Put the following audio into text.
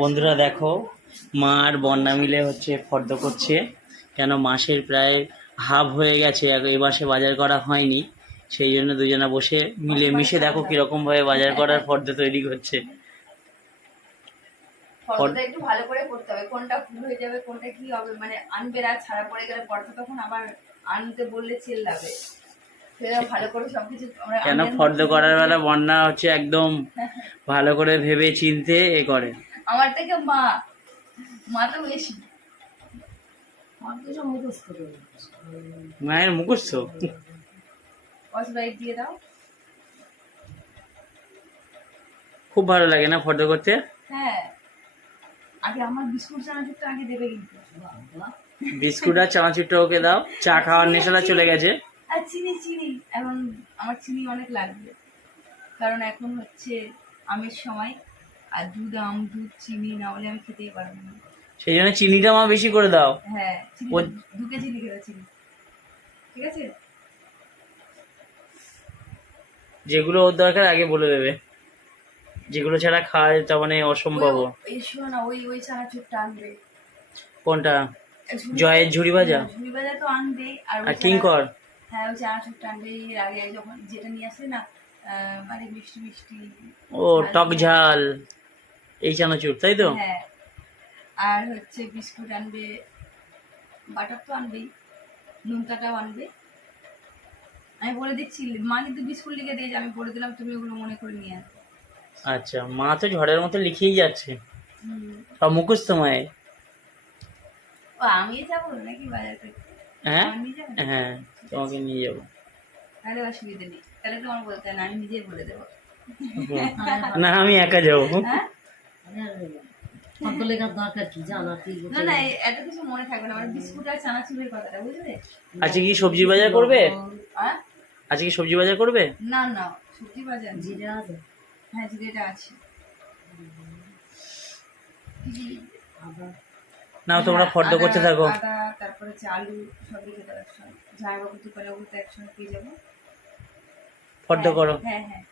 বন্ধুরা দেখো, মা আর বন্যা মিলে হচ্ছে ফর্দ করছে। কেন মাসের প্রায় হাফ হয়ে গেছে, এই মাসে বাজার করা হয়নি, সেই জন্য দুজনা বসে মিলে মিশে দেখো কিরকম ভাবে বাজার করার ফর্দ তৈরি করছে। ফর্দটা একটু ভালো করে করতে হবে, কোনটা ভুল হয়ে যাবে কোনটা কি হবে, মানে আনবে আর ছাড়া পড়ে গেলে পরটা তখন আবার আনতে বললে চিল্লাবে। ভালো করে সবকিছু কেন ফর্দ করার বেলা বন্যা হচ্ছে একদম ভালো করে ভেবে চিনতে এ করে। আমার থেকে মা মা তো বেশি মায়ের মুখস্থ দিয়ে দাও। খুব ভালো লাগে না ফর্দ করতে? হ্যাঁ, আগে আমার বিস্কুট চানাচুরটা আগে দেবে কিন্তু। বিস্কুট আর চানাচুরটা ওকে দাও, চা খাওয়ার নেশাটা চলে গেছে। আর চিনি চিনি এখন আমার চিনি অনেক লাগবে, কারণ এখন হচ্ছে আমের সময়, আর দুধ আম দুধ চিনি না হলে আমি খেতেই পারবো না। সেই জন্য চিনিটা মা বেশি করে দাও। হ্যাঁ, 2 কেজি লিখে দাও চিনি, ঠিক আছে? যেগুলো ওর দরকার আগে বলে দেবে, যেগুলো ছাড়া খাওয়া তার মানে অসম্ভব। এই শোনো না, ওই চানাচুরটা আনবে। কোনটা? জয়ের ঝুড়ি ভাজা? ঝুড়ি ভাজা তো আনবে, আর কিঙ্কর। হ্যাঁ, ওই চানাচুরটা আনবে। এর আগে যখন যেটা নিয়ে আসে না, মানে মিষ্টি মিষ্টি, ও টক ঝাল, এই চানাচুর, তাই তো? হ্যাঁ। আর হচ্ছে বিস্কুট আনবে, বাটার তো আনবেই, নুনটাটাও আনবে। আমি বলে দিচ্ছি, মা কিন্তু বিস্কুট লিখে দিয়েছে, আমি বলে দিলাম তুমি ওগুলো মনে করে নিয়ে আসবে। আচ্ছা, মা তো ঝড়ের মতো লিখেই যাচ্ছে, সব মুখস্থ মায়ের। ও আমি যাবো নাকি বাজার করতে? হ্যাঁ হ্যাঁ, তোমাকে নিয়ে যাবো। তাহলে অসুবিধা নেই, তাহলে তোমার বলতে না, আমি নিজেই বলে দেবো। না, আমি একা যাবো। হ্যাঁ, না না, এত কিছু মনে থাকবে না, আমার বিস্কুট আর চানাচুরের কথাটা, বুঝলে? আজকে কি সবজি বাজার করবে? হ্যাঁ, আজকে কি সবজি বাজার করবে? না না, সবজি বাজার জিরে আছে। হ্যাঁ, জিরেটা আছে। নাও, তোমরা ফর্দ করতে থাকো। আদা, তারপরে আলু সব রেখে দাও একসঙ্গে, জামাইবাবু দোকানে ওগুলো তো একসঙ্গে পেয়ে যাবো। ফর্দ করো। হ্যাঁ হ্যাঁ।